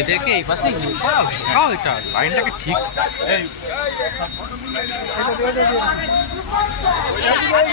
এদেরকে এই পাশে শেখাও এটা লাইনটাকে ঠিক। এই এইভাবে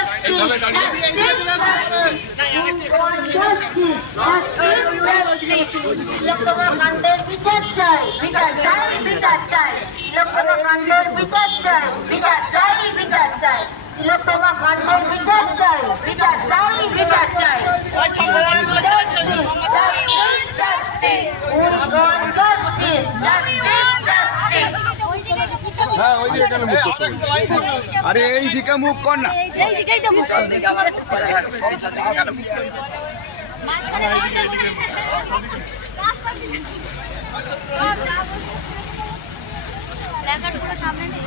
বিচার চাই বিচার চাই বিচার চাই লোকমান্ডের বিচার চাই বিচার চাই বিচার চাই লোকমান্ডের বিচার চাই বিচার চাই বিচার চাই Justice, we want justice, justice. হ্যাঁ আরে এই দিকে মুখ কর না। প্ল্যাকার্ডগুলো সামনে নেই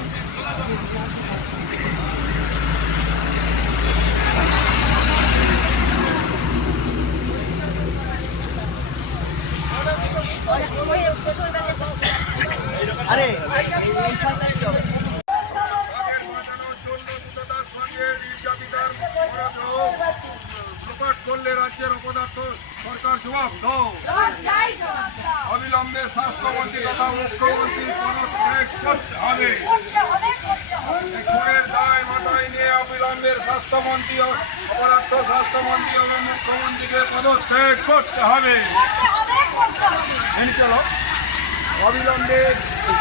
লোপাট করলে রাজ্যের অপদার্থ সরকার জবাব দাও অবিলম্বে স্বাস্থ্যমন্ত্রী তথা মুখ্যমন্ত্রী পদত্যাগ করতে হবে। খুনের দায় মাথায় নিয়ে অবিলম্বের স্বাস্থ্যমন্ত্রী অপরাধ স্বাস্থ্যমন্ত্রী এবং মুখ্যমন্ত্রীকে পদত্যাগ করতে হবে। চলো অবিলম্বে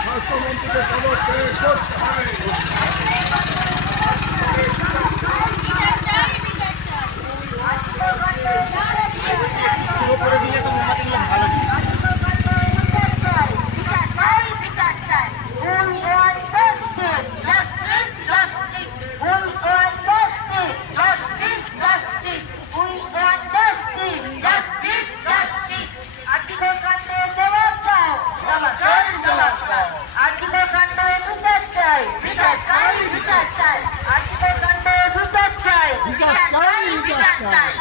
স্বাস্থ্যমন্ত্রীকে পদত্যাগ করতে হবে চাই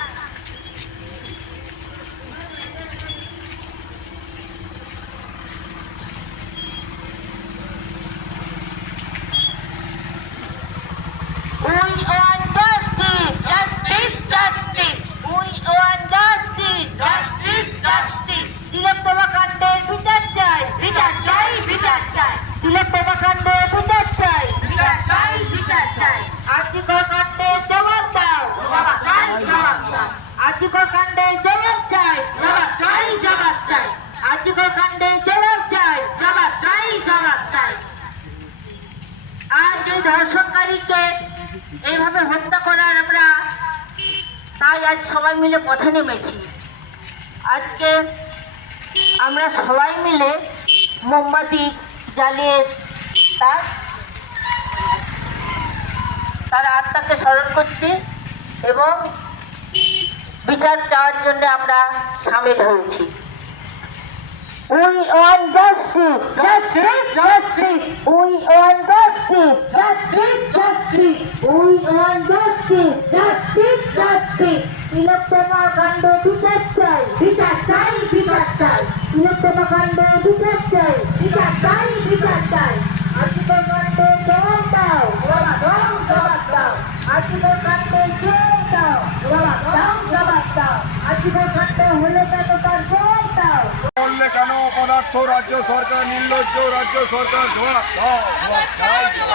We want justice, justice, justice. We want justice, justice, justice. তিলোত্তমা কাণ্ডের বিচার চাই বিচার চাই বিচার আর যে ধর্ষণকারীকে এইভাবে হত্যা করার আমরা তাই আজ সবাই মিলে পথে নেমেছি আজকে আমরা সবাই মিলে মোমবাতি জ্বালিয়ে তার তার আত্মাকে স্মরণ করছি এবং বিচার চাওয়ার জন্য আমরা সামিল হয়েছি We want justice, justice, justice. We want justice, justice, justice. We want justice, justice, justice. তিলোত্তমা কাণ্ড বিচার চাই বিচার চাই বিচার চাই নিত্যকাণ্ড বিচার চাই বিচার চাই বিচার চাই আজীবকাণ্ডে জবাব দাও বাবা দাও জবাব হলে কেন তার জোর দাও বললে কেন পদার্থ রাজ্য সরকার নির্লজ্জ রাজ্য সরকার ধোয়া ধোয়া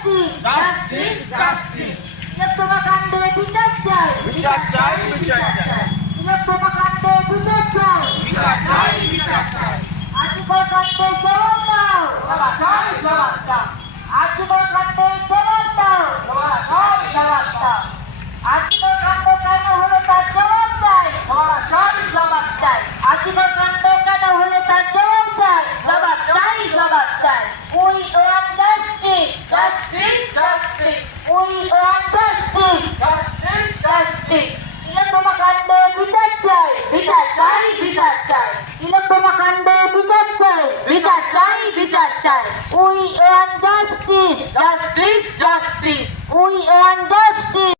জাস্টিস জাস্টিস জাস্টিস ইলেকট্রোমা কাণ্ডে বিচার চাই বিচার চাই বিচার চাই ইলেকট্রোমা কাণ্ডে বিচার চাই বিচার চাই বিচার চাই আজীবন কাণ্ডে জবাব দাও জবাব দাও জবাব দাও আজীবন কাণ্ডে জবাব দাও জবাব দাও জবাব দাও আজীবন কাণ্ড কেন হলো তার জবাব চাই জবাব চাই জবাব চাই আজীবন কাণ্ড কেন হলো তার জবাব চাই জবাব চাই জবাব চাই we want justice justice justice we want justice justice justice ইলেকট্রোমা কাণ্ডে বিচার চাই বিচার চাই বিচার চাই। ইলেকট্রোমা কাণ্ডে বিচার চাই বিচার চাই বিচার চাই। We want justice justice justice. We want justice.